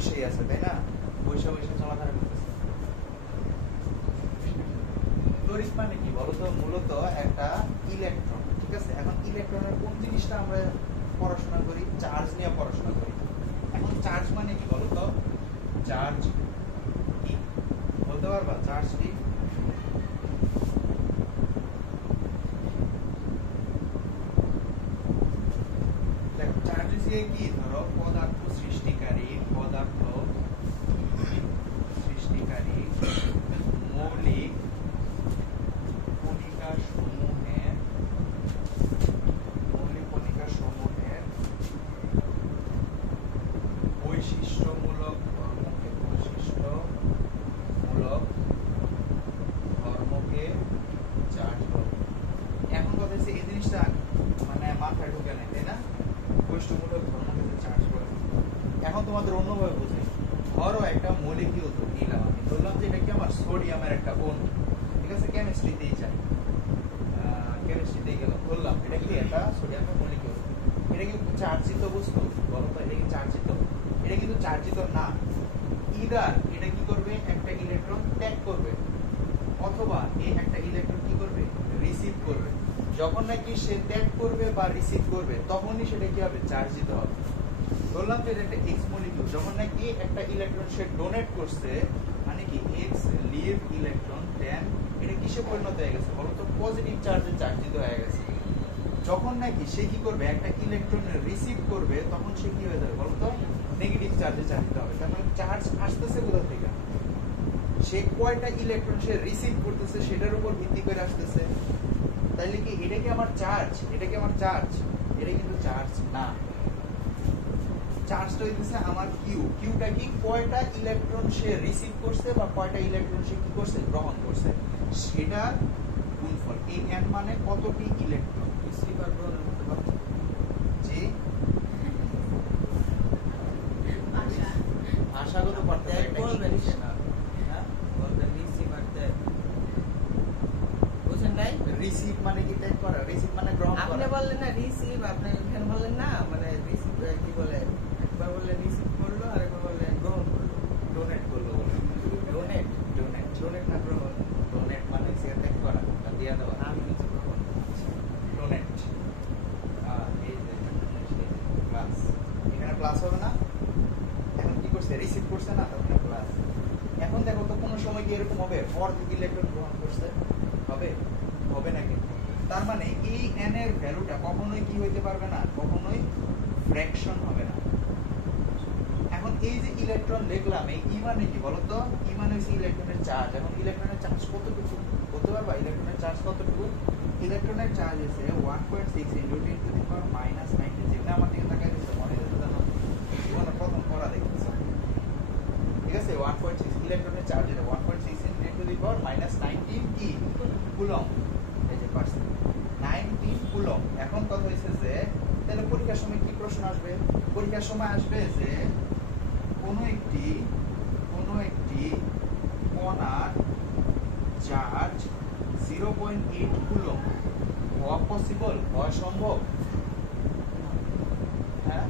বসেই আছে, তাই না? বসে বসে চলাফেরা করতেছে। তড়িৎ মানে কি বলতো? মূলত একটা ইলেকট্রন, ঠিক আছে? এখন ইলেকট্রনের কোন জিনিসটা আমরা পড়াশোনা করি? চার্জ নিয়ে পড়াশোনা করি। এখন চার্জ মানে কি বলতো? চার্জ কি বলতে পারবা? চার্জ কি? দেখো, চার্জ হচ্ছে কি? ধরো পদার্থ সৃষ্টিকারী, পদার্থ সৃষ্টিকারী মৌলিক কণিকা সমূহের বৈশিষ্ট্যমূলক ধর্মকে চার্জ বলে। এখন কথা হচ্ছে এই জিনিসটা মানে মাথায় ঢুকে নেই, তাই না? বৈশিষ্ট্যমূলক ধর্মকে চার্জ বলে। এখন তোমাদের অন্যভাবে বুঝে, ধরো একটা মলিকিউল নিলাম, আমি বললাম যে এটা কি আমার সোডিয়ামের একটা অণু, ঠিক আছে? কেমিস্ট্রিতেই যাই, কেমিস্ট্রিতেই গেলাম, বললাম এটা কি একটা সোডিয়ামের মলিকিউল। এটা কি চার্জিত বস্তু? বলো তো, এটা কি চার্জিত? এটা কিন্তু চার্জিত না। ইদার এটা কি করবে? একটা ইলেকট্রন ত্যাগ করবে, অথবা এই একটা ইলেকট্রন কি করবে? রিসিভ করবে। যখন নাকি সে ত্যাগ করবে বা রিসিভ করবে, তখনই সেটা কি হবে? চার্জিত হবে। বললাম যে এটা একটা এক্স মলিকিউল, যখন নাকি একটা ইলেকট্রন সে ডোনেট করছে, মানে কি এক্স লিভ ইলেকট্রন, দেন এটা কিসে পরিণত হয়ে গেছে বলো তো? পজিটিভ চার্জে চার্জিত হয়ে গেছে। যখন নাকি সে কি করবে? একটা ইলেকট্রন রিসিভ করবে, তখন সে কি হয়ে যাবে বলো তো? নেগেটিভ চার্জে চার্জিত হবে। তার মানে চার্জ আসতেছে কোথা থেকে? সে কয়টা ইলেকট্রন সে রিসিভ করতেছে সেটার উপর ভিত্তি করে আসতেছে। তাইলে কি এটা কি আমার চার্জ? এটা কি আমার চার্জ? এটা কিন্তু চার্জ না। চার্জটা হইতেছে আমার কিউ। কিউটা কি? কয়টা ইলেকট্রন সে রিসিভ করছে বা কয়টা ইলেকট্রন সে কি করছে? গ্রহণ করছে, সেটা গুণফল। এই এন মানে কতটি ইলেকট্রন রিসিভ আর গ্রহণ করতে পারছে। জি, ভাষাগত পার্থক্য বলবেন না। হ্যাঁ, বলবেন রিসিভ আর ত্যাগ। বুঝেন নাই? রিসিভ মানে কি? ত্যাগ করা। রিসিভ মানে গ্রহণ করা। আপনি বললেন না রিসিভ, আপনি এখানে বললেন না, মানে রিসিভ কি বলে? একবার বললেন রিসিভ করলো, আর একবার বললেন গ্রহণ করলো। ডোনেট করলো। ডোনেট, ডোনেট, ডোনেট না গ্রহণ। ডোনেট মানে সে ত্যাগ করা, দিয়া দেওয়া। আমি কিছু গ্রহণ। ডোনেট। এই যে ক্লাস, এখানে ক্লাস হবে না? এখন কি করছে? রিসিভ করছে না, তখন ক্লাস। এখন দেখো তো, কোনো সময় কি এরকম হবে? অর্ধেক ইলেকট্রন গ্রহণ করছে, হবে? হবে না কিন্তু। তার মানে এই এন এর ভ্যালুটা কখনোই কি হইতে পারবে না? কখনোই ফ্র্যাকশন হবে না। এখন এই যে ইলেকট্রন দেখলাম, এই ই মানে কি বলতো? ই মানে হচ্ছে ইলেকট্রনের চার্জ। এখন ইলেকট্রনের চার্জ কতটুকু বলতে পারবা? ইলেকট্রনের চার্জ কতটুকু? ইলেকট্রনের চার্জ আছে 1.6 × 10⁻⁹ যেটা আমার দিকে তাকাই দিচ্ছে, মনে হচ্ছে জানো জীবনে প্রথম পড়া দেখতেছো, ঠিক আছে? 1.6 ইলেকট্রনের চার্জ, এটা 1.6 × 10⁻⁹ কি কুলম, এই যে পার্সেন্ট 19 কুলম। এখন কথা হয়েছে যে তাহলে পরীক্ষার সময় কি প্রশ্ন আসবে? পরীক্ষার সময় আসবে যে কোনো একটি কণার চার্জ 0.8 কুলম হওয়া পসিবল, হওয়া সম্ভব? হ্যাঁ,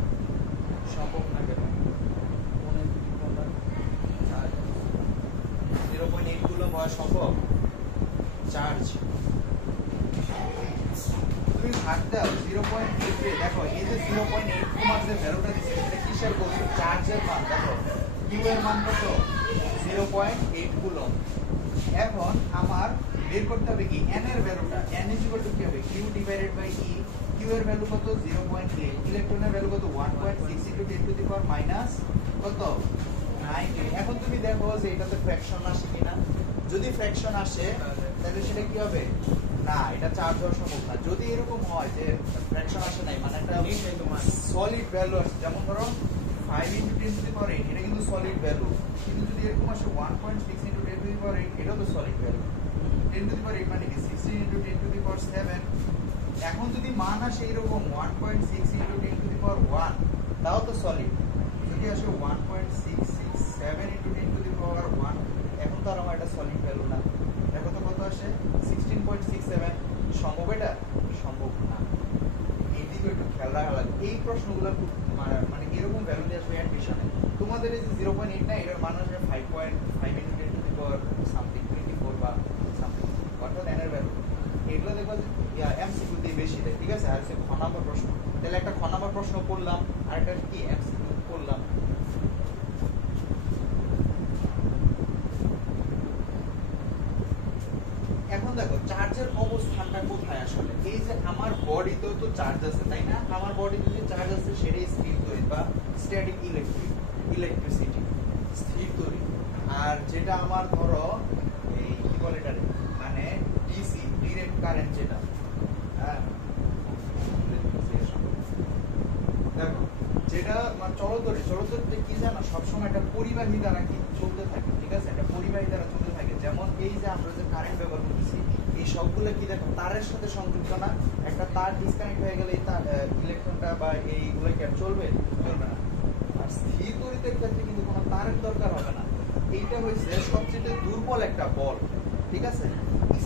সম্ভব না। কেন? 0.8 কুলম হওয়া সম্ভব চার্জ? তুমি ভাগ দাও 0.8 রে, দেখো এই যে 0.8 তোমার যে ভ্যালুটা দিচ্ছে, এটা কিসের বলছো? চার্জের মান। দেখো কিউ এর মান কত? 0.8 কুলম। এখন আমার বের করতে হবে কি এন এর ভ্যালুটা। এন ইকুয়াল টু কি হবে? Q divided by E. Q এর ভ্যালু কত? 0.8। ইলেকট্রনের ভ্যালু কত? 1.6 × 10⁻⁻ কত? 9। এখন তুমি দেখো যে এটাতে ফ্র্যাকশন আসে কিনা। যদি ফ্র্যাকশন আসে তাহলে সেটা কি হবে? না, এটা চার্জ হওয়া সম্ভব না। যদি এরকম হয় যে ফ্র্যাকশন আসে নাই, মানে একটা সলিড ভ্যালু আসে, যেমন ধরো 5 × 10⁻8, এটা কিন্তু সলিড ভ্যালু। কিন্তু যদি এরকম আসে 1.6 × 10⁻8, এটাও তো সলিড ভ্যালু। 10⁻8 মানে কি? 16 × 10⁻7। এখন যদি মান আসে এরকম 1.6 × 10⁻1, তাও তো সলিড। যদি আসে 1.667 × 10⁻1, এখন তো আর আমার এটা সলিড ভ্যালু না। দেখো তো কত আসে? 16.67। সম্ভব? এটা সম্ভব না। এই দিকে খেয়াল রাখা লাগবে। এই প্রশ্নগুলো খুব মানে এরকম ভ্যালু দিয়ে আসবে অ্যাডমিশনে। তোমাদের এই যে 0.8 না, এটার মান আসবে 5.5 into 10 to the power something 24 বা সামথিং, অর্থাৎ n এর ভ্যালু। এগুলো দেখো যে এমসিকিউ দিয়ে বেশি দেয়, ঠিক আছে। আর খ নাম্বার প্রশ্ন, তাহলে একটা খ নাম্বার প্রশ্ন করলাম, আর একটা কি এমসিকিউ করলাম। এখন দেখো চার্জের অবস্থানটা কোথায় আসলে। এই যে আমার বডিতেও তো চার্জ আছে, তাই না? আমার বডিতে যে চার্জ আছে সেটাই স্থির তড়িৎ বা স্ট্যাটিক ইলেকট্রিসিটি, স্থির তড়িৎ। আর যেটা আমার ধরো এই কি বলে এটারে, মানে ডিসি ডিরেক্ট কারেন্ট যেটা, হ্যাঁ দেখো যেটা মানে চলতরিতে কি জানো, সবসময় একটা পরিবাহী দ্বারা কি চলতে থাকে, ঠিক আছে। একটা পরিবাহী দ্বারা চলতে থাকে। যেমন এই যে আমরা যে কারেন্ট ব্যবহার করতেছি, এই সবগুলো কি দেখো তারের সাথে সংযুক্ত না। একটা তার ডিসকানেক্ট হয়ে গেলে এই তার ইলেকট্রনটা বা এইগুলো কি আর চলবে? চলবে না। আর স্থির তড়িতের ক্ষেত্রে কিন্তু কোনো তারের দরকার হবে না। এইটা হচ্ছে সবচেয়ে দুর্বল একটা বল, ঠিক আছে।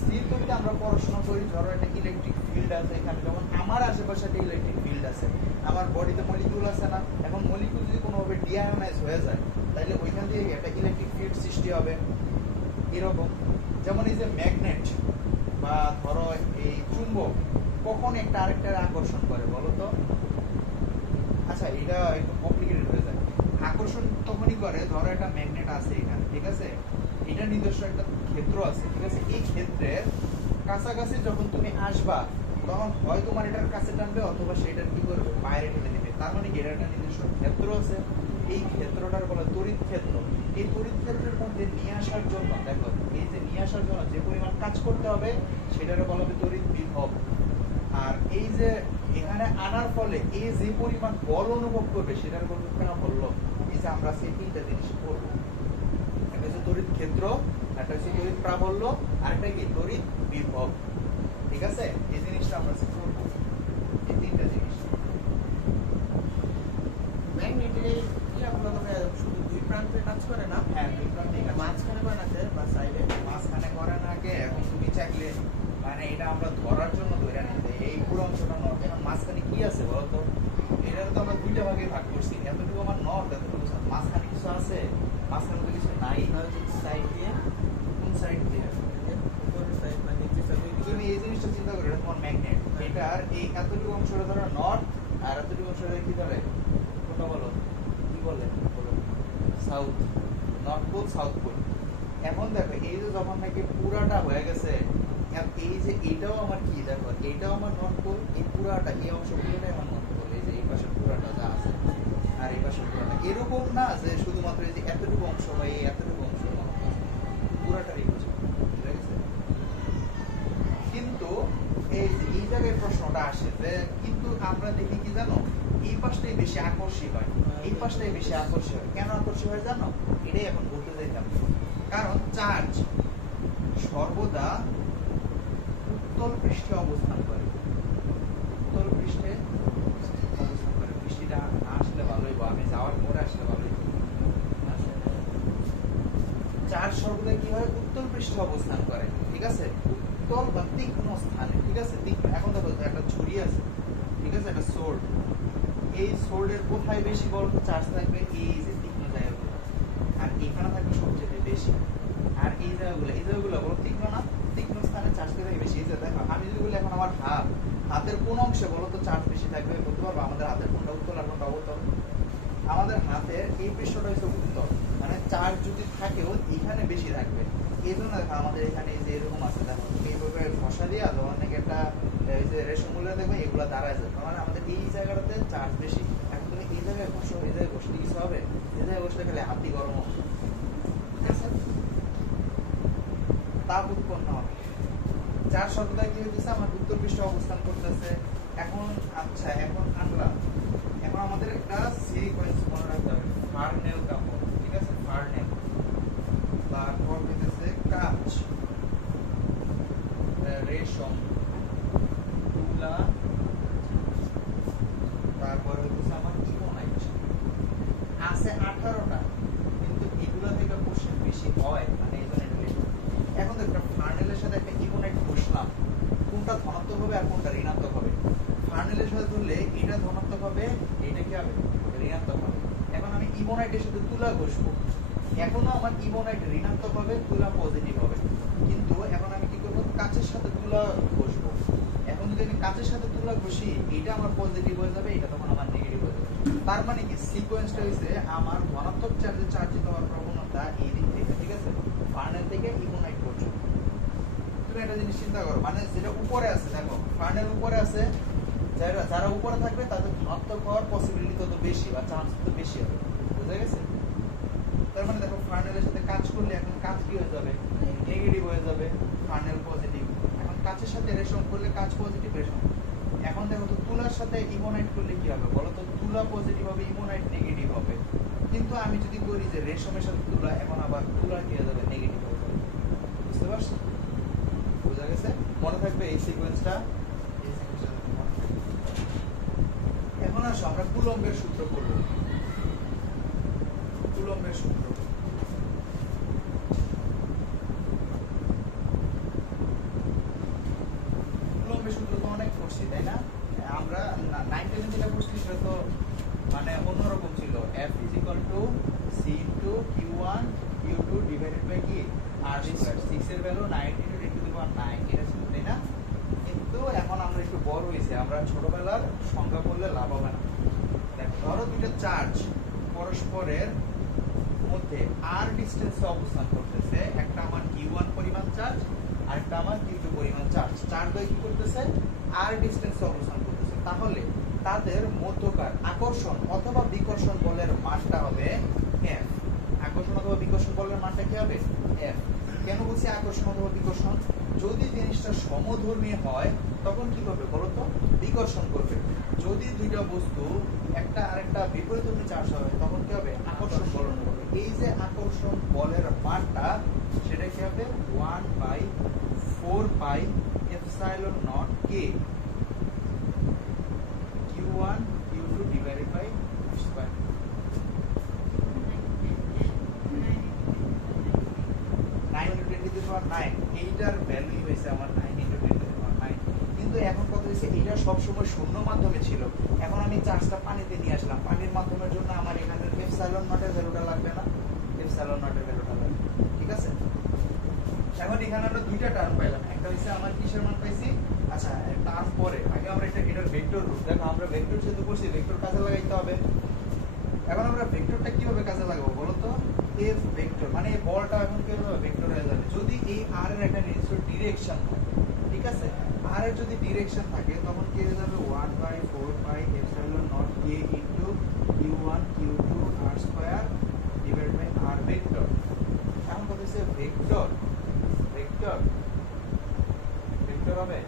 স্থির তড়িতে আমরা পড়াশোনা করি, ধরো একটা ইলেকট্রিক ফিল্ড আছে এখানে, যেমন আমার আশেপাশে একটা ইলেকট্রিক ফিল্ড আছে, আমার বডিতে মলিকিউল আছে না। এখন মলিকিউল যদি কোনোভাবে ডিআয়োনাইজ হয়ে যায়, তাহলে ওইখান থেকে একটা ইলেকট্রিক ফিল্ড সৃষ্টি হবে। এরকম যেমন এই যে ম্যাগনেট বা ধরো এই চুম্বক, কখন একটা আরেকটার আকর্ষণ করে বলো তো? আচ্ছা, এটা একটু কমপ্লিকেটেড হয়ে যায়। আকর্ষণ তখনই করে, ধরো একটা ম্যাগনেট আছে এখানে, ঠিক আছে। এটা নিজস্ব একটা ক্ষেত্র আছে, ঠিক আছে। এই ক্ষেত্রের কাছাকাছি যখন তুমি আসবা, তখন হয় তোমার এটার কাছে টানবে, অথবা সেটার কি করবে, বাইরে ঠেলে নেবে। তার মানে কি, এটা একটা নিজস্ব ক্ষেত্র আছে। এই ক্ষেত্রটার বলে তড়িৎ ক্ষেত্র। এই তড়িৎ ক্ষেত্রের মধ্যে নিয়ে আসার জন্য দেখো, এই যে নিয়ে আসার জন্য যে পরিমাণ কাজ করতে হবে সেটারে বলা হবে তড়িৎ বিভব। আর এই যে এখানে আনার ফলে এই যে পরিমাণ বল অনুভব করবে সেটার বলবে প্রাবল্য। এই যে আমরা সেই তিনটা জিনিস করবো, একটা হচ্ছে তড়িৎ ক্ষেত্র, একটা হচ্ছে তড়িৎ প্রাবল্য, আর একটা কি তড়িৎ বিভব, ঠিক আছে। এই জিনিসটা আমরা করবো, এই তিনটা জিনিস। ম্যাগনেটের ইয়াগুলো শুধু দুই প্রান্তে কাজ করে না? হ্যাঁ, দুই প্রান্তে মাঝখানে করে না বা সাইডে? মাঝখানে করে না কে। এখন তুমি চাইলে মানে এটা আমরা ধরার জন্য ধরে নিতে, এই পুরো অংশটা নর্থ। এখন মাঝখানে কি আছে বলতো? এটা তো আমরা দুইটা ভাগে ভাগ করছি, এতটুকু আমার নর্থ, এতটুকু সাউথ। মাঝখানে কিছু আছে? মাঝখানে তো কিছু নাই। সাইড দিয়ে? কোন সাইড দিয়ে? উপরের সাইড বা নিচের সাইড? তুমি এই জিনিসটা চিন্তা করো, এটা তোমার ম্যাগনেট। এটার এই এতটুকু অংশটা ধরো নর্থ, আর এতটুকু অংশটা কি ধরে, কোনটা বলো, কি বলে, বলো south. North pole, south pole. এখন দেখো এই যে যখন নাকি পুরাটা হয়ে গেছে, এই যে এটাও আমার কি, দেখো এটাও আমার নর্থ পোল, এই পুরাটা, এই অংশগুলোটাই আমার নর্থ পোল। এই যে এই পাশের পুরাটা যা আছে আর এই পাশের পুরাটা, এরকম না যে শুধুমাত্র এই যে এতটুকু অংশ বা এই এতটুকু অংশ, পুরাটারই বুঝে, ঠিক আছে। কিন্তু এই যে এই জায়গায় প্রশ্নটা আসে যে, কিন্তু আমরা দেখি কি জানো, এই পাশটাই বেশি আকর্ষী হয়, এই পাশটাই বেশি আকর্ষী হয়। কেন আকর্ষী হয় জানো? এটাই এখন বলতে চাইতাম। কারণ চার্জ সর্বদা উত্তল পৃষ্ঠে অবস্থান করে, উত্তল পৃষ্ঠে অবস্থান করে। বৃষ্টিটা না আসলে ভালোই, বা আমি যাওয়ার পরে আসলে ভালোই। চার্জ সর্বদা কি হয়, উত্তল পৃষ্ঠে অবস্থান করে, ঠিক আছে। উত্তল বা তীক্ষ্ণ স্থানে, ঠিক আছে। তীক্ষ্ণ, এখন দেখো একটা ছুরি আছে, ঠিক আছে, একটা সোর্ড। এই সোর্ডের কোথায় বেশি বলতো চার্জ থাকবে? এই যে তীক্ষ্ণ জায়গাগুলো, আর এখানে থাকবে সবচেয়ে বেশি। আর এই জায়গাগুলো বলো তীক্ষ্ণ না? তীক্ষ্ণ স্থানে চার্জ থাকে বেশি। এই যে দেখো, আমি যদি বলি এখন আমার হাতের কোন অংশে বলো তো চার্জ বেশি থাকবে, বলতে পারবো? আমাদের হাতের কোনটা উত্তল আর কোনটা অবতল? আমাদের হাতের এই পৃষ্ঠটা হচ্ছে উত্তল, মানে চার্জ যদি থাকেও এখানে বেশি থাকবে। এই জন্য দেখো আমাদের এখানে এই যে এরকম আছে, দেখো তুমি এইভাবে ঘষা দিয়া যখন নাকি একটা এই যে রেশমগুলো দেখবে এগুলো দাঁড়ায় যায়, মানে আমাদের এই জায়গাটাতে চার্জ বেশি। এখন তুমি এই জায়গায় ঘষো, এই জায়গায় ঘষলে কিছু হবে? এই জায়গায় ঘষলে খেলে হাতি গরম হবে, ঠিক আছে, তাপ উৎপন্ন হবে। চার্জ সর্বদা কি হইতেছে, আমার উত্তর পৃষ্ঠে অবস্থান করতেছে। এখন আচ্ছা, এখন আনলাম, এখন আমাদের একটা সিকোয়েন্স মনে রাখতে হবে। ফার্নেল কাপড়, ঠিক আছে, ফার্নেল। তারপর হইতেছে কাঁচ, রেশম, তুলা, তারপর হইতেছে আমার ইবোনাইট। আছে 18টা, কিন্তু এগুলো থেকে কোশ্চেন বেশি হয়, মানে এই জন্য এটা বেশি। এখন দেখো ফার্নেলের সাথে একটা ইবোনাইট বসলাম, কোনটা ধনাত্মক হবে আর কোনটা ঋণাত্মক হবে? ফার্নেলের সাথে তুললে এটা ধনাত্মক হবে, এটা কি হবে ঋণাত্মক হবে। এখন আমি ইবোনাইটের সাথে তুলা ঘষবো, এখনো আমার ইবোনাইট ঋণাত্মক হবে, তুলা পজিটিভ হবে। কিন্তু এখন আমি কি করবো, কাচের সাথে তুলা ঘষবো। এখন যদি আমি কাচের সাথে তুলা ঘষি, এটা আমার পজিটিভ হয়ে যাবে, এটা তখন আমার নেগেটিভ হয়ে যাবে। তার মানে কি সিকোয়েন্সটা হইছে আমার ধনাত্মক চার্জে চার্জিত হওয়ার প্রবণতা এই দিক থেকে, ঠিক আছে, ফার্নেল থেকে ইবোনাইট পর্যন্ত। তুমি একটা জিনিস চিন্তা করো, মানে যেটা উপরে আছে, দেখো ফার্নেল উপরে আছে, যারা উপরে থাকবে তাদের ধনাত্মক হওয়ার পসিবিলিটি তত বেশি বা চান্স তত বেশি হবে, বুঝা গেছে? তার মানে দেখো ফার্নেলের সাথে কাজ করলে এখন কাজ কি হয়ে যাবে, নেগেটিভ হয়ে যাবে, ফার্নেল পজিটিভ। এখন কাচের সাথে রেশম করলে কাজ পজিটিভ, রেশম। এখন দেখো তো তুলার সাথে ইবোনাইট করলে কি হবে বলো তো, তুলা পজিটিভ হবে, ইবোনাইট নেগেটিভ হবে। কিন্তু আমি যদি করি যে রেশমের সাথে তুলা, এখন আবার তুলা কি হয়ে যাবে, নেগেটিভ হয়ে যাবে। বুঝতে পারছো? বুঝা গেছে? মনে থাকবে এই সিকোয়েন্সটা, এই সিকোয়েন্সটা মনে থাকবে। এখন আসো আমরা কুলম্বের সূত্র করব। কুলম্বের সূত্র, কুলম্বের সূত্র তো অনেক পড়ছি, তাই না? আমরা 9 10 যেটা পড়ছি সেটা তো মানে অন্যরকম ছিল। F = C * Q1 Q2 divided by কি R²। 6 এর ভ্যালু 9 × 10⁹ এটা ছিল, তাই না? কিন্তু এখন আমরা একটু বড় হইছে, আমরা ছোটবেলার সংখ্যা করলে লাভ হবে না। দেখো ধরো দুটো চার্জ পরস্পরের মধ্যে r ডিসটেন্সে অবস্থান করতেছে, একটা আমার Q1 পরিমাণ চার্জ আর একটা আমার Q2 পরিমাণ চার্জ। চার্জদ্বয় কি করতেছে, r ডিসটেন্সে অবস্থান করতেছে। তাহলে তাদের মধ্যকার আকর্ষণ অথবা বিকর্ষণ বলের মানটা হবে F। আকর্ষণ অথবা বিকর্ষণ বলের মানটা কি হবে, F। কেন বলছি আকর্ষণ অথবা বিকর্ষণ? যদি জিনিসটা সমধর্মী হয় তখন কি করবে বলতো, বিকর্ষণ করবে। যদি দুইটা বস্তু একটা আরেকটা বিপরীতমুখী চার্জ হবে তখন কি হবে, আকর্ষণ বল হবে। এই যে আকর্ষণ বলের মানটা সেটা কি হবে 1/4πε0k Q1 Q2 divided by r²। 9 × 10⁹ এইটার ভ্যালুই হয়েছে আমার 9 × 10⁹। কিন্তু এখন কথা হচ্ছে এটা সবসময় শূন্য মাধ্যমে ছিল, এখন আমি চার্জটা পানিতে নিয়ে আসলাম। পানির মাধ্যমের জন্য আমার এখানে ε0 এর ভ্যালুটা লাগবে না, ε0 এর ভ্যালুটা লাগবে, ঠিক আছে? এখন এখানে আমরা দুইটা টার্ম পাইলাম, একটা হচ্ছে আমার কিসের মান পাইছি, আচ্ছা তারপরে আগে আমরা এটার ভেক্টর রূপ, দেখো আমরা ভেক্টর যেহেতু করছি ভেক্টর কাজে লাগাইতে হবে। এখন আমরা ভেক্টরটা কিভাবে কাজে লাগাবো বলতো, এফ ভেক্টর মানে এই বলটা এখন কি হবে, ভেক্টর হয়ে যাবে। যদি এই r এর একটা নির্দিষ্ট ডিরেকশন থাকে, ঠিক আছে, r এর যদি ডিরেকশন থাকে তখন কি হয়ে যাবে 1/4πε0k * Q1 Q2 r² divided by r vector. এখন কথা হচ্ছে ভেক্টর ভেক্টর ভেক্টর হবে,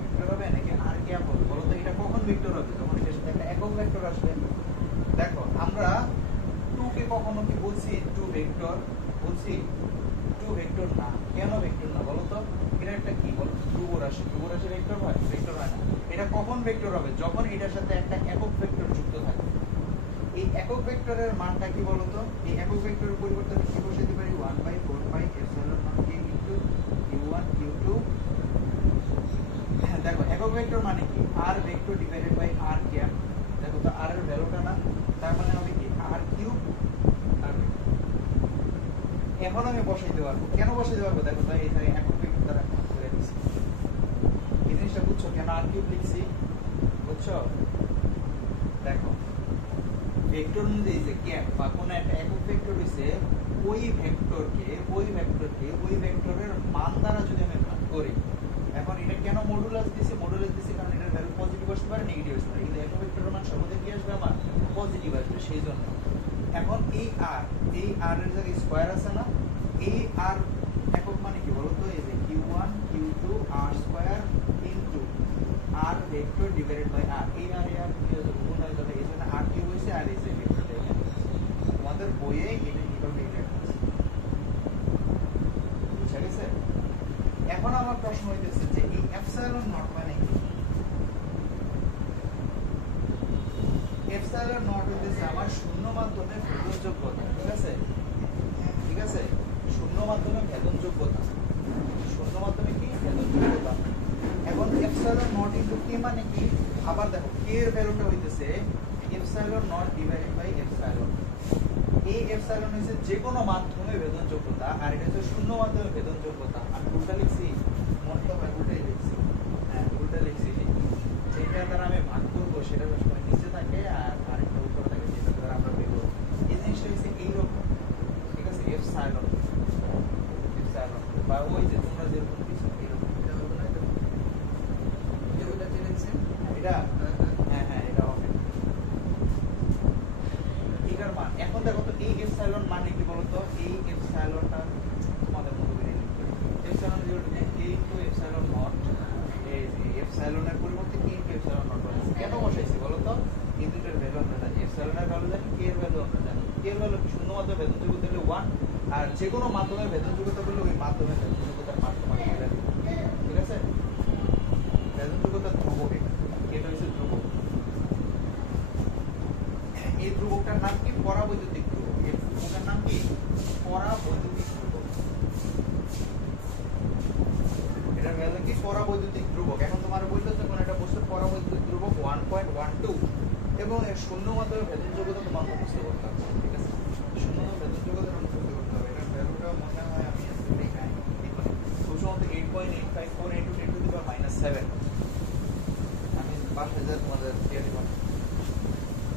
ভেক্টর হবে নাকি আর গ্যাপ হবে বলো তো? এটা কখন ভেক্টর হবে, যখন এর সাথে একটা একক ভেক্টর আসবে। দেখো আমরা 2 কে কখনো কি বলছি 2 ভেক্টর, বলছি 2 ভেক্টর না। কেন ভেক্টর না বলো তো? এটা একটা কি বলো, ধ্রুব রাশি। ধ্রুব রাশি ভেক্টর হয়, ভেক্টর হয় না। এটা কখন ভেক্টর হবে, যখন এটার সাথে একটা একক ভেক্টর যুক্ত থাকে। এই একক ভেক্টরের মানটা কি বলো তো? এই একক ভেক্টরের পরিবর্তে আমি কি বসাতে পারি, 1/4πε0k * Q1 Q2। দেখো একক ভেক্টর মানে কি, r vector divided by r cap. দেখো তো r এর ভ্যালুটা না, তার মানে হবে কি r³ r। এখন আমি বসাইতে পারবো, কেন বসাইতে পারবো দেখো তো, এই একক ভেক্টর দ্বারা করে দিছি। এই জিনিসটা বুঝছো কেন r³ লিখছি, বুঝছো? দেখো ভেক্টর অনুযায়ী যে ক্যাপ বা কোন একটা একক ভেক্টর হইছে, ওই ভেক্টরকে ওই ভেক্টরের মান দ্বারা যদি আমি ভাগ করি, এখন এটা কেন মডুলাস দিছি, মডুলাস দিছি কারণ এটার ভ্যালু পজিটিভ আসতে পারে, নেগেটিভ আসতে পারে, কিন্তু একক ভেক্টরের মান সর্বদা কি আসবে, আমার পজিটিভ আসবে, সেই জন্য। এখন এই r এর জায়গায় স্কয়ার আছে না, এই r একক মানে কি বলতো, এই যে Q1 Q2 r² into r vector divided by r। এই r এর কি হয়ে যাবে, গুণ হয়ে যাবে, এই জন্য r³ হইছে আর এই যে ভেক্টরটা এখানে। তোমাদের বইয়ে এটা এইভাবে লেখা আছে, বুঝা গেছে? এখন আমার প্রশ্ন হইতেছে যে এই এপসাইলন নট মানে কি? এপসাইলন নট হইতেছে আমার শূন্য মাধ্যমে ভেদনযোগ্যতা, ঠিক আছে? ঠিক আছে, শূন্য মাধ্যমে ভেদনযোগ্যতা, শূন্য মাধ্যমে কি ভেদনযোগ্যতা। এখন এপসাইলন মানে কি আবার দেখো কে এর ভ্যালুটা হইতেছে epsilon naught divided by epsilon. এই এপসাইলন হচ্ছে যে কোনো মাধ্যমে ভেদনযোগ্যতা আর এটা হচ্ছে শূন্য মাধ্যমে ভেদনযোগ্যতা। আমি উল্টা লিখছি মনে তো হয় উল্টাই লিখছি, হ্যাঁ উল্টা লিখছি। যেটা দ্বারা আমি ভাগ করবো সেটা সবসময় নিচে থাকে আর আরেকটা উপরে থাকে যেটা দ্বারা আমরা বের করবো। এই জিনিসটা হচ্ছে এইরকম, ঠিক আছে? এপসাইলন এপসাইলন বা ওই যে তোমরা যেরকম কিছু এইরকম এটা হবে না, যেটা চেয়েছে এটা হ্যাঁ হ্যাঁ এটা হবে এটার মান। এখন দেখো তো এই এপসাইলন মানে কি বলতো? এই এপসাইলনটা তোমাদের মতো করে লিখতে epsilon equal to k into epsilon not. এই যে এপসাইলনের পরিবর্তে k ইনটু এপসাইলন নট বসাইছি। কেন বসাইছি বলো তো? এই দুটোর ভ্যালু আমরা জানি, এপসাইলনের ভ্যালু জানি, k এর ভ্যালু আমরা জানি। k এর ভ্যালু শূন্য মাধ্যমে ভেদনযোগ্যতা হলে 1 আর যে কোনো মাধ্যমে ভেদনযোগ্যতা বললে ওই মাধ্যমে ভেদনযোগ্যতার মান তোমাকে বলে দিবে, ঠিক আছে? ভেদনযোগ্যতা ধ্রুবক, এটা হচ্ছে ধ্রুবক। এই ধ্রুবকটার নাম কি? পরাবৈদ্যুতিক ধ্রুবক। এই ধ্রুবকের নাম কি? পরাবৈদ্যুতিক ধ্রুবক। এটার ভ্যালু কি? পরাবৈদ্যুতিক ধ্রুবক। এখন তোমার বলতে যখন একটা বস্তুর পরাবৈদ্যুতিক ধ্রুবক 1.12 এবং এর শূন্য মাধ্যমে ভেদনযোগ্যতা তোমার মুখস্থ করতে হবে, ঠিক আছে? শূন্য মাধ্যমে ভেদনযোগ্যতা মুখস্থ করতে হবে। এটার ভ্যালুটা মনে হয় আমি লেখাই সবসময় 8.854 × 10⁻⁷। আমি 5000 তোমাদের দিয়ে দিব।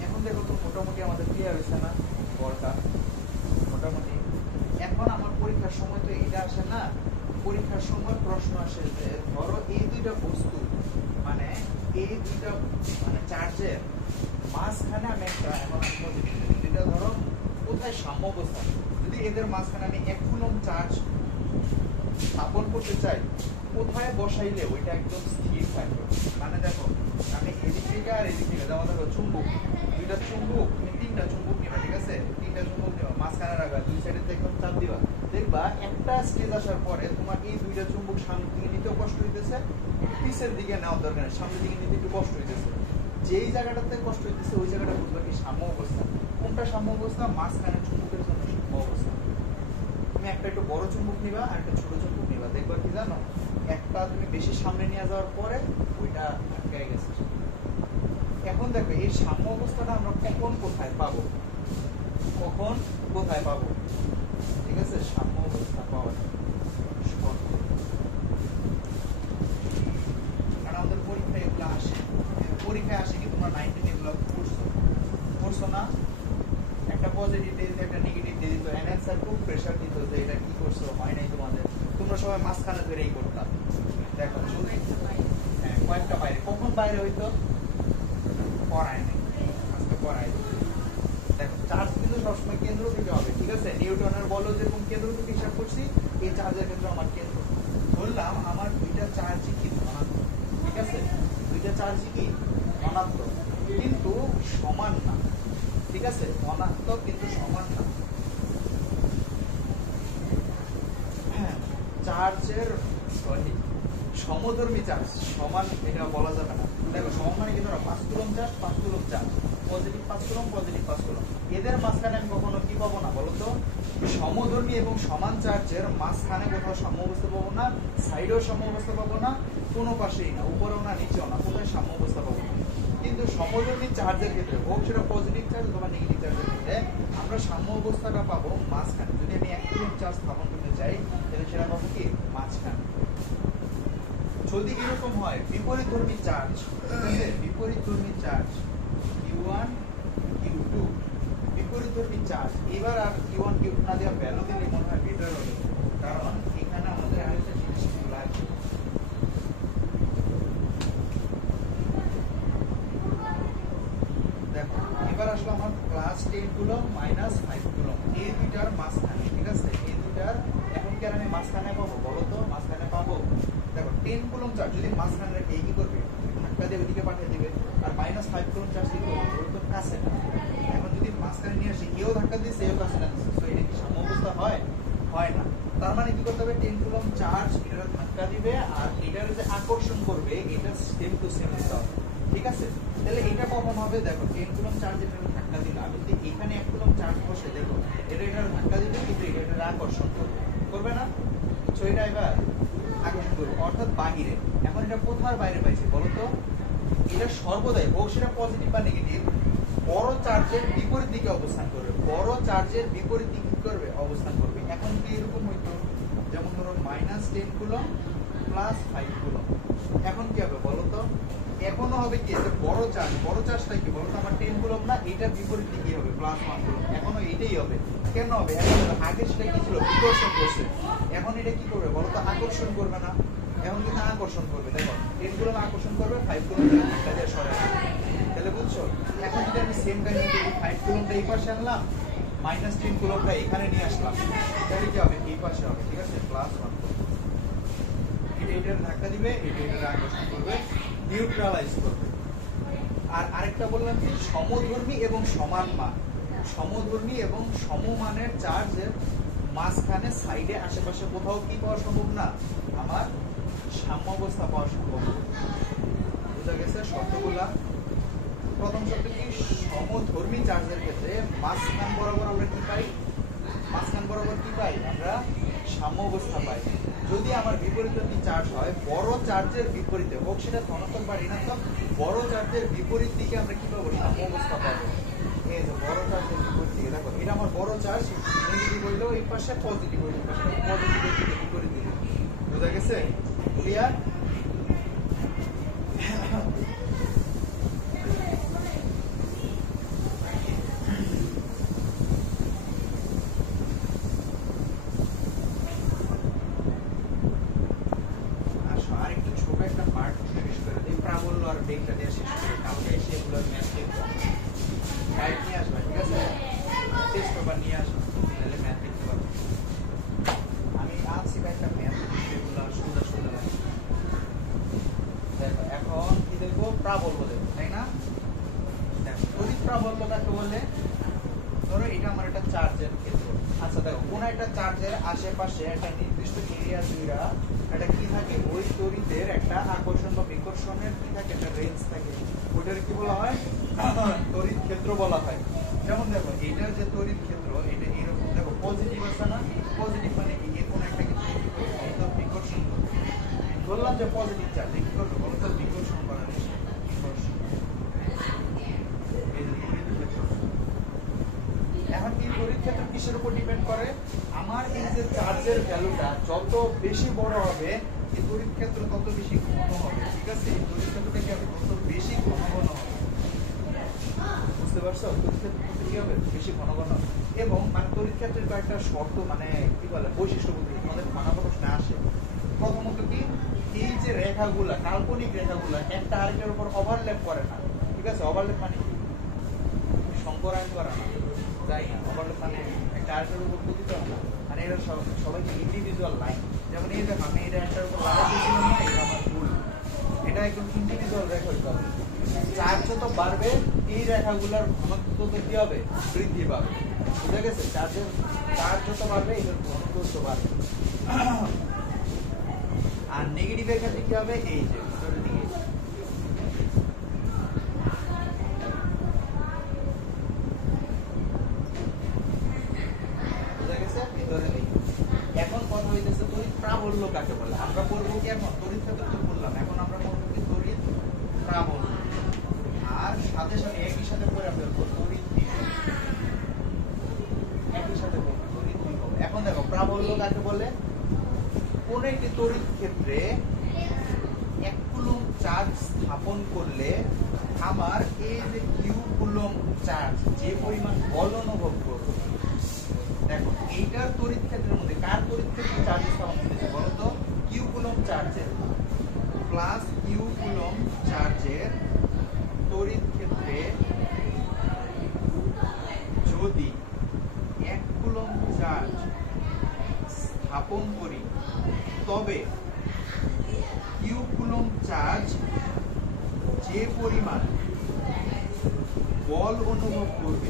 এখন দেখো তো মোটামুটি আমাদের ক্লিয়ার হয়েছে না গড়টা? মোটামুটি। এখন আমার পরীক্ষার সময় তো এটা আসে না, পরীক্ষার সময় প্রশ্ন আসে যে ধরো এই দুইটা বস্তু মানে এই দুইটা মানে চার্জের মাঝখানে আমি একটা এখন আমি পজিটিভ এটা ধরো কোথায় সাম্য অবস্থা, যদি এদের মাঝখানে আমি 1 কুলম্ব চার্জ স্থাপন করতে চাই কোথায় বসাইলে ওইটা একদম স্থির থাকবে। মানে দেখো আমি এদিক থেকে আর এদিক থেকে যেমন দেখো চুম্বক, দুইটা চুম্বক তুমি 3টা চুম্বক নিবা, ঠিক আছে? 3টা চুম্বক নিবা, মাঝখানে রাখবা, দুই সাইডে একদম চাপ দিবা। দেখবা একটা স্টেজ আসার পরে তোমার এই দুইটা চুম্বক সামনের দিকে নিতেও কষ্ট হইতেছে, পিছের দিকে নেওয়ার দরকার নেই, সামনের দিকে নিতে একটু কষ্ট হইতেছে। যেই জায়গাটাতে কষ্ট হইতেছে ওই জায়গাটা বুঝবা কি সাম্য অবস্থা। কোনটা সাম্য অবস্থা? মাঝখানে চুম্বকের জন্য সাম্য অবস্থা। তুমি একটা একটু বড় চুম্বক নিবা আর একটা ছোট চুম্বক নিবা, দেখবা কি জানো একটা তুমি বেশি সামনে নিয়ে যাওয়ার পরে ওইটা আটকে গেছে। এখন দেখো এই সাম্য অবস্থাটা আমরা কখন কোথায় পাবো? কখন কোথায় পাবো? ঠিক আছে, সাম্য অবস্থা পাওয়া কারণ আমাদের পরীক্ষায় এগুলো আসে, পরীক্ষায় আসে কি তোমরা 19 এগুলো করছো না? একটা পজিটিভ দিয়ে দিত একটা নেগেটিভ দিয়ে দিত, অ্যান্সার খুব প্রেসার দিত যে এটা কি করছো হয় নাই তোমাদের, তোমরা সবাই মাঝখানে ধরেই করতাম। দেখো হ্যাঁ কয়েকটা বাইরে, কখন বাইরে হইতো? পড়ায় নাই, আজকে পড়ায়। দেখো চার্জ কিন্তু সবসময় কেন্দ্র থেকে হবে, ঠিক আছে? নিউটনের বলও যেরকম কেন্দ্র থেকে হিসাব করছি, এই চার্জের ক্ষেত্রে আমার কেন্দ্র বললাম আমার দুইটা চার্জই কি ধনাত্মক, ঠিক আছে? দুইটা চার্জই কি ধনাত্মক কিন্তু সমান না, ঠিক আছে? ধনাত্মক কিন্তু সমান না। হ্যাঁ চার্জের সরি সমধর্মী চার্জ সমান এটা বলা যাবে না। দেখো সমান মানে কি? ধরো 5 coulomb charge 5 coulomb charge, positive 5 coulomb positive 5 coulomb, এদের মাঝখানে আমি কখনো কি পাবো না বলো তো? সমধর্মী এবং সমান চার্জের মাঝখানে কোথাও সাম্য অবস্থা পাবো না, সাইডেও সাম্য অবস্থা পাবো না, কোনো পাশেই না, উপরেও না নিচেও না, কোথায় সাম্য অবস্থা পাবো না। কিন্তু সমধর্মী চার্জের ক্ষেত্রে হোক সেটা পজিটিভ চার্জ অথবা নেগেটিভ চার্জের ক্ষেত্রে আমরা সাম্য অবস্থাটা পাবো মাঝখানে। যদি আমি 1 কুলম্ব চার্জ স্থাপন করতে চাই তাহলে সেটা পাবো কি মাঝখানে। যদি এরকম হয় বিপরীতধর্মী চার্জ, বিপরীতধর্মী চার্জ Q1 Q2 বিপরীতধর্মী চার্জ, এবার আর Q1 Q2 না দেওয়া ভ্যালু দিলে মনে হয় বেটার হবে, কারণ এখানে আমাদের আরেকটা জিনিস লাগবে। দেখো এবার আসলে আমার প্লাস 10 কুলম্ব মাইনাস 5 কুলম্ব এই দুইটার মাঝখানে, ঠিক আছে? এই দুইটার এখন কি আর আমি মাঝখানে পাবো বলো তো? মাঝখানে পাবো। দেখো 10 কুলম্ব চার্জ যদি মাঝখানে রেখে কি করবে? ধাক্কা দিয়ে ওইদিকে পাঠিয়ে দিবে। আর মাইনাস 5 কুলম্ব চার্জ কি করবে? ওর তো কাছে না। এখন যদি মাঝখানে নিয়ে আসি কেউ ধাক্কা দিচ্ছে এও কাছে না, তো এটা কি সাম্য অবস্থা হয়? হয় না। তার মানে কি করতে হবে? 10 কুলম্ব চার্জ এটা ধাক্কা দিবে আর এটার যে আকর্ষণ করবে এটা সেম টু সেম দিতে হবে, ঠিক আছে? তাহলে এটা কখন হবে? দেখো 10 কুলম্ব চার্জ এটা ধাক্কা দিল, আমি যদি এখানে 1 কুলম্ব চার্জ বসে দেখো এটা ধাক্কা দিবে কিন্তু এটা আকর্ষণ করবে না। তো এটা এবার আকর্ষণ করবে অর্থাৎ বাহিরে। এখন এটা কোথার বাইরে পাইছে বলো তো? এটা সর্বদাই হোক সেটা পজিটিভ বা নেগেটিভ বড় চার্জের বিপরীত দিকে অবস্থান করবে, বড় চার্জের বিপরীত দিকে কি করবে অবস্থান করবে। এখন কি এরকম হইতো, যেমন ধরো -10 কুলম +5 কুলম, এখন কি হবে বলো তো, এখনো হবে কি যে বড় চার্জটা কি বলতো আমার 10 কুলম না, এটা বিপরীত দিকে হবে +1 কুলম, এখনো এটাই হবে। কেন হবে, এখন আগে সেটা কি ছিল বিকর্ষণ করছে, এখন এটা কি করবে বলো তো আকর্ষণ করবে না, এখন কিন্তু আকর্ষণ করবে। দেখো 10 কুলম আকর্ষণ করবে, 5 কুলম কাজে সরে আসবে। তাহলে বুঝছো, এখন যদি আমি সেম কাহিনী করি 5 কুলমটা এই পাশে আনলাম, -10 কুলমটা এখানে নিয়ে আসলাম, তাহলে কি হবে এই পাশে হবে, ঠিক আছে +1 এটার ধাক্কা দিবে, এটার আকর্ষণ করবে, নিউট্রালাইজ করবে। আর আরেকটা বললাম যে সমধর্মী এবং সমান মান, সমধর্মী এবং সমমানের চার্জের মাঝখানে সাইডে আশেপাশে কোথাও কি পাওয়া সম্ভব না, আমার সাম্যাবস্থা পাওয়া সম্ভব। বুঝা গেছে শর্তগুলা? প্রথম শর্ত কি, সমধর্মী চার্জের ক্ষেত্রে মাঝখান বরাবর আমরা কি পাই, মাঝখান বরাবর কি পাই আমরা সাম্যাবস্থা পাই। যদি আমার বিপরীতমুখী চার্জ হয়, বড় চার্জের বিপরীতে হোক সেটা ধনাত্মক বা ঋণাত্মক, বড় চার্জের বিপরীত দিকে আমরা কি পাবো সাম্যাবস্থা পাবো। এই যে বড় চার্জের বিপরীত দিকে, দেখো এটা আমার বড় চার্জ, নেগেটিভ হইলো এই পাশে, পজিটিভ হইলো এই পাশে, পজিটিভের দিকে বিপরীত দিকে। বুঝা গেছে? ক্লিয়ার? প্রাবল্য দেব, তাই না? তড়িৎ প্রাবল্য কাকে বলে? ধরো এটা আমার একটা চার্জের ক্ষেত্র। আচ্ছা দেখো, কোন একটা চার্জের আশেপাশে একটা নির্দিষ্ট এরিয়া জুড়ে একটা কি থাকে, ওই তড়িতের একটা আকর্ষণ বা বিকর্ষণের কি থাকে, একটা রেঞ্জ থাকে, ওটার কি বলা হয় তড়িৎ ক্ষেত্র বলা হয়। যেমন দেখো এটার যে তড়িৎ ক্ষেত্র, এটা এরকম, দেখো পজিটিভ আছে না, পজিটিভ মানে কি কোন একটা কিছু বিকর্ষণ করবে। বললাম যে পজিটিভ চার্জ কি করবে বলতো, বিকর্ষণ করার এখন কি তড়িৎ ক্ষেত্র কিসের উপর ডিপেন্ড করে, আমার এই যে চার্জের ভ্যালুটা যত বেশি বড় হবে এই তড়িৎ ক্ষেত্র তত বেশি ঘন হবে, ঠিক আছে? এই তড়িৎ ক্ষেত্রটা কি হবে তত বেশি ঘন ঘন হবে, বুঝতে পারছো? তড়িৎ ক্ষেত্র কি হবে বেশি ঘন ঘন। এবং মানে তড়িৎ ক্ষেত্রের কয়েকটা শর্ত মানে কি বলে বৈশিষ্ট্য বলতে আমাদের ঘনাঘন প্রশ্নে আসে। প্রথমত কি, এই যে রেখাগুলা, কাল্পনিক রেখাগুলা একটা আরেকটার উপর ওভারল্যাপ করে না, ঠিক আছে? ওভারল্যাপ মানে কি, সংকরায়ন করা না, তাই না? ওভারল্যাপ মানে একটা আরেকটার উপর পতিত হয় না, মানে এরা সবাইকে ইন্ডিভিজুয়াল লাইন। যেমন এই দেখো আমি এটা একটার উপর লাগাইছিলাম না, এটা আমার ভুল, এটা একদম ইন্ডিভিজুয়াল রেখা হইতে হবে। চার্জ যত বাড়বে এই রেখাগুলোর ঘনত্ব কি হবে বৃদ্ধি পাবে, বুঝা গেছে? চার্জ যত বাড়বে এটার ঘনত্ব তত বাড়বে। আর নেগেটিভের ক্ষেত্রে কি হবে, এই যে ভিতরের দিকে ভিতরের দিকে। এখন কথা হইতেছে তড়িৎ প্রাবল্য কাকে বলে। আমরা বলবো কি, এখন তড়িৎ ক্ষেত্র তো বললাম, এখন আমরা বলবো কি তড়িৎ প্রাবল্য। আর সাথে সাথে একই সাথে পড়ে ফেলবো তড়িৎ বিভব, একই সাথে বলবো তড়িৎ বিভব। এখন দেখো প্রাবল্য কাকে বলে, কোন একটি তড়িৎ ক্ষেত্রে 1 কুলম চার্জ স্থাপন করলে আমার এই যে কিউ কুলম চার্জ যে পরিমাণ বল অনুভব করবে, দেখো এইটার তড়িৎ ক্ষেত্রের মধ্যে কার তড়িৎ ক্ষেত্রে চার্জ স্থাপন করতেছে বলতো, কিউ কুলম চার্জের প্লাস কিউ কুলম চার্জের তড়িৎ ক্ষেত্রে যদি 1 কুলম চার্জ স্থাপন করি, তবে কিউ কুলম চার্জ যে পরিমাণ বল অনুভব করবে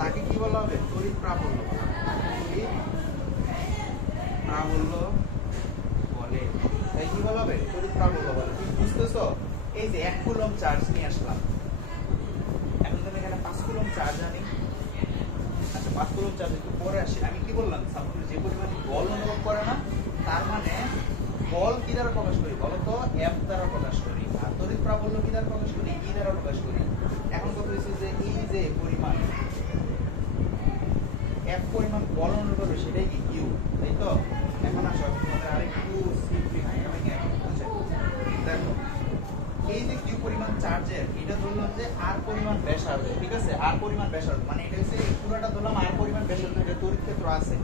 তাকে কি বলা হবে, তড়িৎ প্রাবল্য বলা হবে। প্রাবল্য বলে, তাই কি বলা হবে, তড়িৎ প্রাবল্য বলে। তুমি বুঝতেছো? এই যে 1 কুলম চার্জ নিয়ে আসলাম, এখন তুমি এখানে 5 কুলম চার্জ আনি। আচ্ছা 5 কুলম চার্জ একটু পরে আসি। আমি কি বললাম, সাপোজ যে পরিমাণ বল অনুভব করে না, তার মানে বল কি দ্বারা প্রকাশ করি বলো তো? F দ্বারা প্রকাশ করি। আর তড়িৎ প্রাবল্য কি দ্বারা প্রকাশ করি? E দ্বারা প্রকাশ করি। এখন কথা হচ্ছে যে এই যে পরিমাণ F পরিমাণ বল অনুভব করবে সেটাই কি Q, তাই তো? এখন আসো তোমাদের আরেকটু সিম্পলিফাইং বুঝছো? দেখো এই যে Q পরিমাণ চার্জের এটা ধরলাম যে R পরিমাণ ব্যাসার্ধ, ঠিক আছে? R পরিমাণ ব্যাসার্ধ মানে এটা হচ্ছে পুরোটা ধরলাম R পরিমাণ ব্যাসার্ধ, এটা তড়িৎ ক্ষেত্র আছে।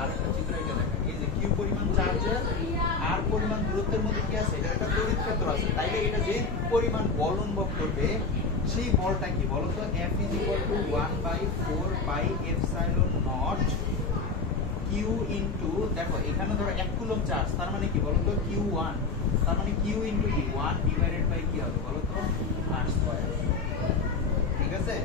আরেকটা চিত্র এটা দেখো, এই যে Q পরিমাণ চার্জের R পরিমাণ দূরত্বের মধ্যে কি আছে? এটা একটা তড়িৎ ক্ষেত্র আছে। তাইলে এটা যে পরিমাণ বল অনুভব করবে সেই বলটা কি বলতো? F = 1/4 pi epsilon not Q into, দেখো এখানে ধরো 1 কুলম্ব চার্জ, তার মানে কি বলতো? Q1, তার মানে Q ইনটু কি 1 ডিভাইডেড বাই কি হবে বলতো? R স্কয়ার, ঠিক আছে?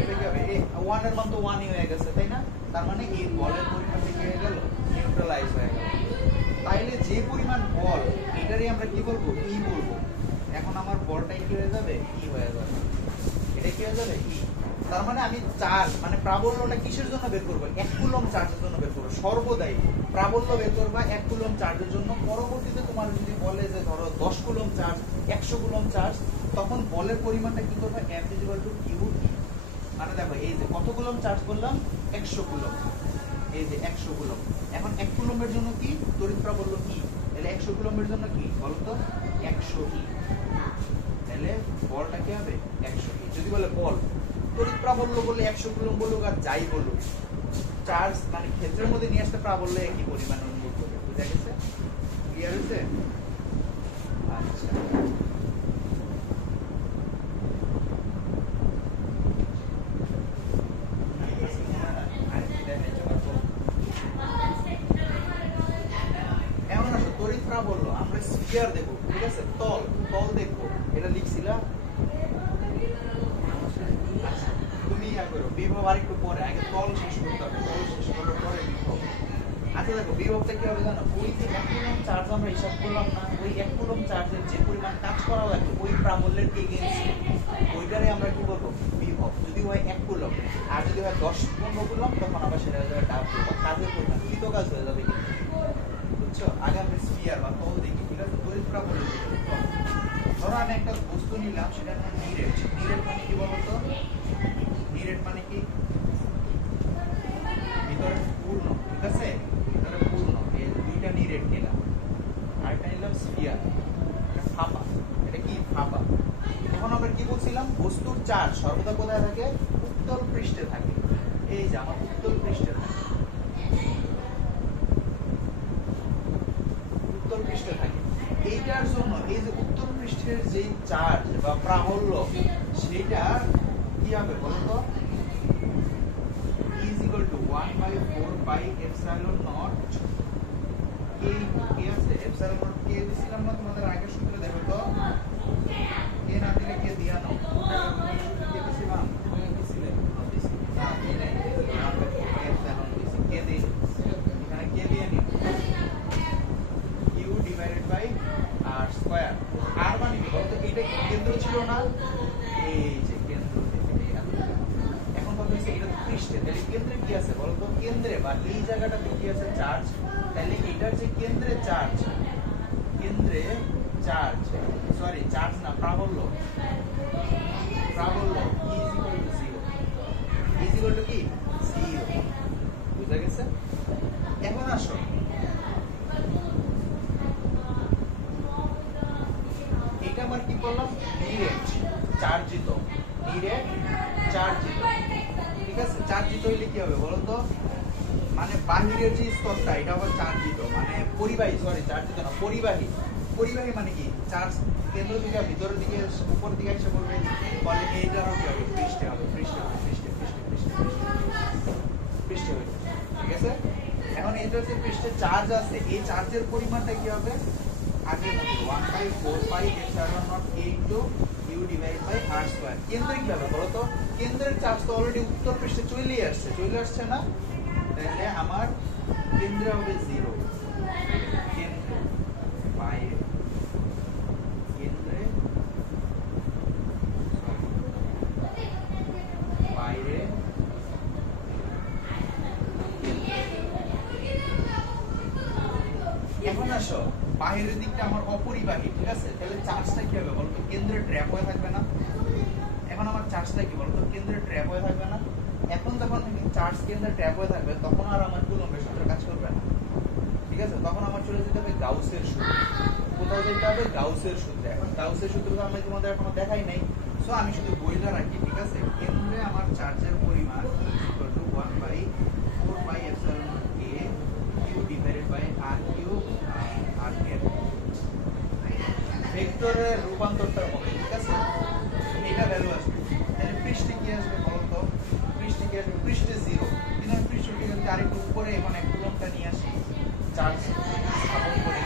এটা কি হবে? এই 1 এর মান তো 1 ই হয়ে গেছে, তাই না? তার মানে এই বলের পরিমাণটা কি হয়ে গেল? নিউট্রালাইজ হয়ে গেল। তাইলে যে পরিমাণ বল এটারই আমরা কি বলবো? E বলবো। এখন আমার বলটাই কি হয়ে যাবে? E হয়ে যাবে। এটা কি হয়ে যাবে? E। তার মানে আমি চার্জ মানে প্রাবল্যটা কিসের জন্য বের করব? 1 কুলম্ব চার্জের জন্য বের করব। সর্বদাই প্রাবল্য বের করবা 1 কুলম্ব চার্জের জন্য। পরবর্তীতে তোমার যদি বলে যে ধরো 10 কুলম্ব চার্জ, 100 কুলম্ব চার্জ, তখন বলের পরিমাণটা কি করবে? F = Q। মানে দেখো এই যে কত কুলম্ব চার্জ করলাম? 100 কুলম্ব। এই যে 100 কুলম্ব। এখন 1 কুলম্বের জন্য কি তড়িৎ প্রাবল্য কি? তাহলে 100 কুলম্বের জন্য কি বলতো? 100 E। তাহলে বলটা কি হবে? 100 E। যদি বলে বল তড়িৎ প্রাবল্য বলে 100 কুলম্ব বলুক আর যাই বলুক, চার্জ মানে ক্ষেত্রের মধ্যে নিয়ে আসতে প্রাবল্য একই পরিমাণ অনুভব করবে। বুঝা গেছে? ক্লিয়ার হয়েছে? আচ্ছা, প্রাবল্য আমরা স্ফিয়ার দেখব, ঠিক আছে? তল তল দেখব, এটা লিখছিলা। আচ্ছা তুমি ইয়া করো, বিভব আরেকটু পরে, আগে তল শেষ করতে হবে, তল শেষ করার পরে বিভব। আচ্ছা দেখো বিভবটা কি হবে জানো? ওই যে 1 কুলম্ব চার্জ আমরা হিসাব করলাম না, ওই 1 কুলম্ব চার্জের যে পরিমাণ কাজ করা লাগে ওই প্রাবল্যের এগেইনস্টে, ওইটারে আমরা কি বলবো? বিভব। যদি হয় 1 কুলম্ব আর যদি হয় 10-15 কুলম্ব তখন আবার সেটা হয়ে যাবে ডাব্লিউ, বা কাজের পরিমাণ কৃত কাজ হয়ে যাবে। বুঝছো? আগে আমরা স্ফিয়ার বা তল দেখি, ঠিক আছে? তড়িৎ প্রাবল্য দেখি। ধরো আমি একটা বস্তু নিলাম, সেটা নাম নিরেট। নিরেট মানে কি বলতো? নিরেট মানে কি? ভিতরে পূর্ণ, ঠিক আছে? ভিতরে পূর্ণ। এই দুইটা নিরেট নিলাম, আরেকটা নিলাম স্ফিয়ার, এটা ফাঁপা। এটা কি? ফাঁপা। এখন আমরা কি বলছিলাম? বস্তুর চার্জ সর্বদা কোথায় থাকে? উত্তল পৃষ্ঠে থাকে। এই যে আমার উত্তল পৃষ্ঠে থাকে, উত্তল পৃষ্ঠে থাকে। এইটার জন্য এই যে উত্তল পৃষ্ঠের যে চার্জ বা প্রাবল্য সেটা কি হবে বলতো? E = 1/4 pi epsilon naught K। কি আছে? এপসাইলন নট K দিছিলাম না তোমাদের আগের সূত্রে? দেখো তো, K না দিলে K দিয়া নাও। K দিছিলাম, দিছিলেন না? দিছি না, এই নাই, 1/4 এপসাইলন দিছি। K দিই, এখানে K দিয়ে নিও, Q divided by R square. R মানে কি বলতো? এটা কি কেন্দ্র ছিল না? এই যে কেন্দ্র, এখন কথা হচ্ছে এটা তো পৃষ্ঠে, তাহলে কেন্দ্রে কি আছে বলতো? কেন্দ্রে বা এই জায়গাটাতে কি আছে? চার্জ। তাহলে এটার যে কেন্দ্রে চার্জ, কেন্দ্রে চার্জ, সরি চার্জ না, প্রাবল্য, প্রাবল্য E = 0। E = কি? 0। বুঝা গেছে? এখন আসো এটা আমার কি করলাম? নিরেট চার্জিত, নিরেট চার্জিত, ঠিক আছে? চার্জিত হইলে কি হবে বলতো? মানে বাহিরের যে স্তরটা এটা আবার চার্জিত, মানে পরিবাহী, সরি চার্জিত না, পরিবাহী। পরিবাহী মানে কি? চার্জ কেন্দ্র থেকে ভিতরের দিকে উপর দিকে এসে পড়বে, বলে এইটারও কি হবে? পৃষ্ঠে হবে, পৃষ্ঠে হবে, পৃষ্ঠে পৃষ্ঠে পৃষ্ঠে পৃষ্ঠে হবে, ঠিক আছে? এখন এইটার যে পৃষ্ঠে চার্জ আছে, এই চার্জের পরিমাণটা কি হবে? আগের মতো 1/4 pi epsilon naught K into Q divide by R square. কেন্দ্রে কি হবে বলো তো? কেন্দ্রের চার্জ তো অলরেডি উত্তর পৃষ্ঠে চলে আসছে না? তাহলে আমার কেন্দ্রে হবে 0, কেন্দ্রে বাইরে, কেন্দ্রে বাইরে, এখন আসো বাইরের দিকটা আমার অপরিবাহী, ঠিক আছে? তাহলে চার্জটা কি হবে বলতো? কেন্দ্রে ট্র্যাপ হয়ে থাকবে না? এখন আমার চার্জটা কি বলতো? কেন্দ্রে ট্র্যাপ হয়ে থাকবে না? এখন যখন চার্জ কেন্দ্রে ট্র্যাপ হয়ে থাকবে তখন আর আমার কুলম্বের সূত্র কাজ করবে না, ঠিক আছে? তখন আমার চলে যেতে হবে গাউসের সূত্র। কোথায় যেতে হবে? গাউসের সূত্রে। এখন গাউসের সূত্র তো আমি তোমাদের এখনো দেখাই নাই, সো আমি শুধু বইটা রাখি, ঠিক আছে? কেন্দ্রে আমার চার্জের পরিমাণ equal to 1/4πε0a q divided by r cube r square. ভেক্টরের রূপান্তরটার মতো, ঠিক আছে? এটা ভ্যালু আসবে। তাহলে পৃষ্ঠে কি আসবে বলতো? পৃষ্ঠে কি আসবে? পৃষ্ঠে 0। কিন্তু আমি পৃষ্ঠকে যদি আরেকটু উপরে এখানে কুলম্বটা নিয়ে আসি, চার্জ স্থাপন করি,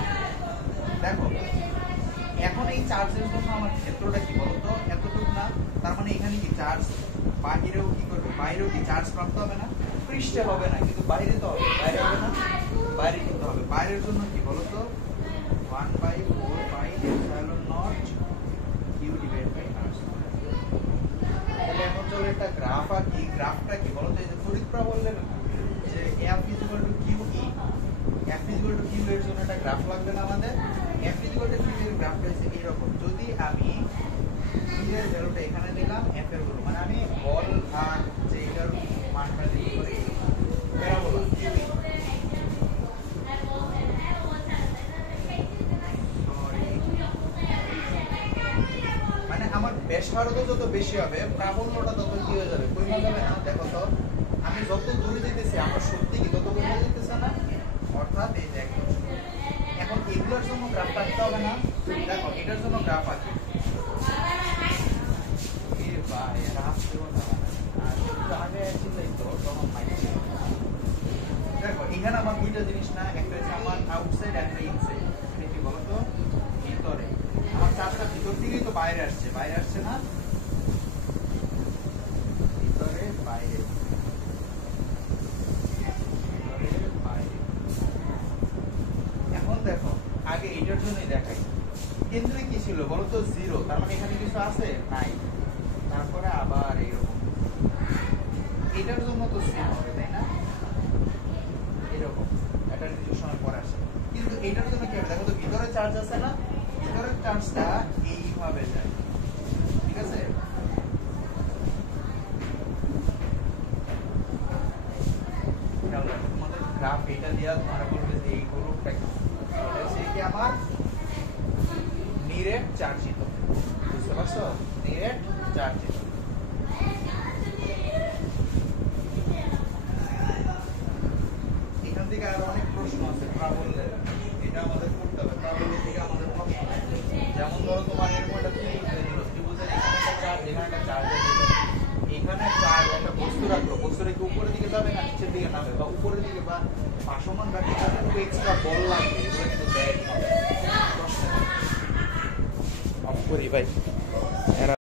দেখো এখন এই চার্জের জন্য আমার ক্ষেত্রটা কি বলতো? এতটুকু না, তার মানে এখানে কি চার্জ বাহিরেও কি করবে? বাইরেও কি চার্জ প্রাপ্ত হবে না? পৃষ্ঠে হবে না, কিন্তু বাইরে তো হবে। বাইরে হবে না? বাইরে কিন্তু হবে। বাইরের জন্য কি বলতো? 1/4πε0 q divided by r square. তাহলে এখন চলো একটা গ্রাফ আঁকি। গ্রাফটা কি বলতো? এই যে তড়িৎ প্রবাহের যে f qe, f q এর জন্য একটা গ্রাফ লাগবে না আমাদের? f q এর গ্রাফটা হচ্ছে এরকম। যদি আমি e এর ভ্যালুটা এখানে দিলাম, f এর ভ্যালু মানে আমি বল আর যে এটার মানটা দিই করি প্যারাবোলা qe, মানে আমার ব্যাসার্ধ যত বেশি হবে প্রাবল্যটা তত কি হয়ে যাবে? কমে যাবে না? দেখো তো আমি যত দূরে যেতেছি আমার শক্তি কি তত কমে যেতেছে না? অর্থাৎ এই যে একদম এখন এগুলোর জন্য গ্রাফ আঁকতে হবে না? দেখো এটার জন্য গ্রাফ আঁকি। ভাই গ্রাফ দেবো না, আর একটু আগে চিন্তাই তো তখন পাইছি। দেখো এখানে আমার দুইটা জিনিস না, একটা হচ্ছে আমার আউটসাইড আর একটা ইনসাইড। এটা কি বলতো? ভিতরে আমার চার্জটা ভিতর থেকেই তো বাইরে আসছে, বাইরে আসছে না? ভিতরে বাইরে, ভিতরে বাইরে। এখন দেখো আগে এইটার জন্যই দেখাই। কেন্দ্রে কি ছিল বলতো? 0। তার মানে এখানে কিছু আছে? নাই। তারপরে আবার এইরকম। এটার জন্য তো সেম হবে, তাই না? এরকম একটা কিছু সময় পরে আসে। কিন্তু এটার জন্য কি হবে? দেখো তো ভিতরে চার্জ আছে না? ভিতরের চার্জটা এইভাবে যায়, ঠিক আছে? তোমাদের গ্রাফ এটা দিয়া তোমরা বলবে যে এই গ্রুপটা কি? এটা হচ্ছে কি আমার নিরেট চার্জিত, বুঝতে পারছো? নিরেট চার্জিত। এখান থেকে আরো অনেক প্রশ্ন আছে প্রাবল্যের, এটা আমাদের করতে হবে। প্রাবল্যের থেকে আমাদের প্রশ্ন আছে, যেমন ধরো তোমার এরকম একটা ত্রিভুজ দিল, ত্রিভুজের এখানে একটা চার্জ, এখানে একটা চার্জ দিল, এখানে চার্জ একটা বস্তু রাখলো, বস্তুটা কি উপরের দিকে যাবে না নিচের দিকে নামবে, বা উপরের দিকে বা ভাসমান রাখতে কিন্তু এক্সট্রা বল লাগবে, এগুলো কিন্তু দেয়। অফ করি ভাই।